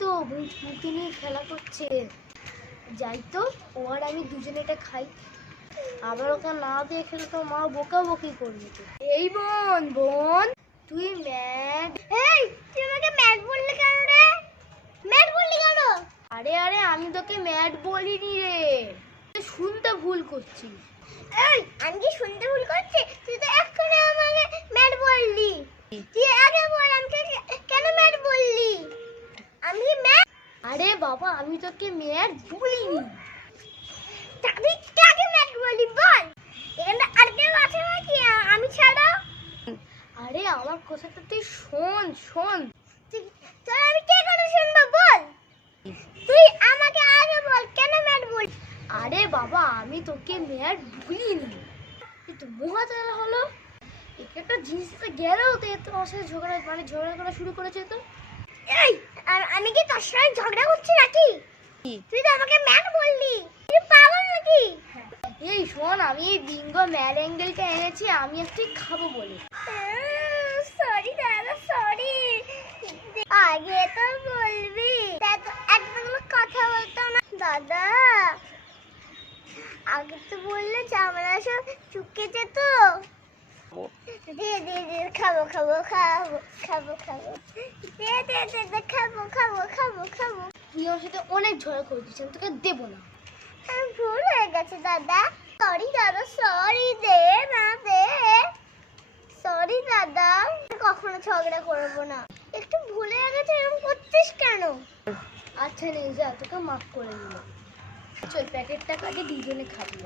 তো মুখে নিয়ে খেলা করছে। যাই তো ও আর আমি দুজনে এটা খাই। আবার ওকে না দিয়ে খেলে তো মা বোকা বকি করবে এই বোন বোন তুই ম্যাড এই তুই আমাকে ম্যাট বললি কেন রে? ম্যাট বললি কেন? আরে আরে আমি তোকে ম্যাড বলিনি রে। তুই শুনতে ভুল করছিস। এই আমি কি শুনতে ভুল করছি? তুই তো এক্ষুনি আমাকে ম্যাট বললি তুই আগে বল আমাকে কেন ম্যাট বললি আমি কি ম্যাট আরে বাবা, আমি তোকে ম্যাড বলিনি আমি কাকে ম্যাট বলি বল। এখানে আর কেউ আছে নাকি? আমি ছাড়া? আরে, আমার কথাটা তুই শোন শোন। তোর আমি কে কথা শুনব, বল। তুই আমাকে আগে বল, কেন ম্যাট বল আরে বাবা, আমি তোকে ম্যাড বলিনি এ তো মহাচালা হলো। একটা জিনিসটা গেলেও তো এত সাথে ঝগড়া মানে ঝগড়া করা শুরু করেছে তো। এই আমি কি তোর সাথে ঝগড়া করছি? নাকি? তুই তো আমাকে ম্যাট বললি। তুই পাগল নাকি? এই শোন আমি এই বিঙ্গো ম্যাড অ্যাঙ্গেলটা এনেছি আমি একটু খাব বলে। সরি দাদা সরি আগে তো বলবি। একদম কথা বলতো না। দাদা আগে তো বললে জামালা সব চুপকে যেত। দে দে দে খাব খাব খাব খাব খাব। দে দে দে দে খাব খাব খাব খাব। তুই আমার সাথে অনেক ঝগড়া করেছিস আমি তোকে দেবো না। আমি ভুল হয়ে গেছে দাদা। সরি দাদা সরি দে না, দে। সরি দাদা, কখনো ঝগড়া করব না। একটু ভুলে গেছে, এরকম করছিস কেন? আচ্ছা নে যা, তোকে মাফ করে দিল চল প্যাকেটটা কাটে, দুজনে খাবি।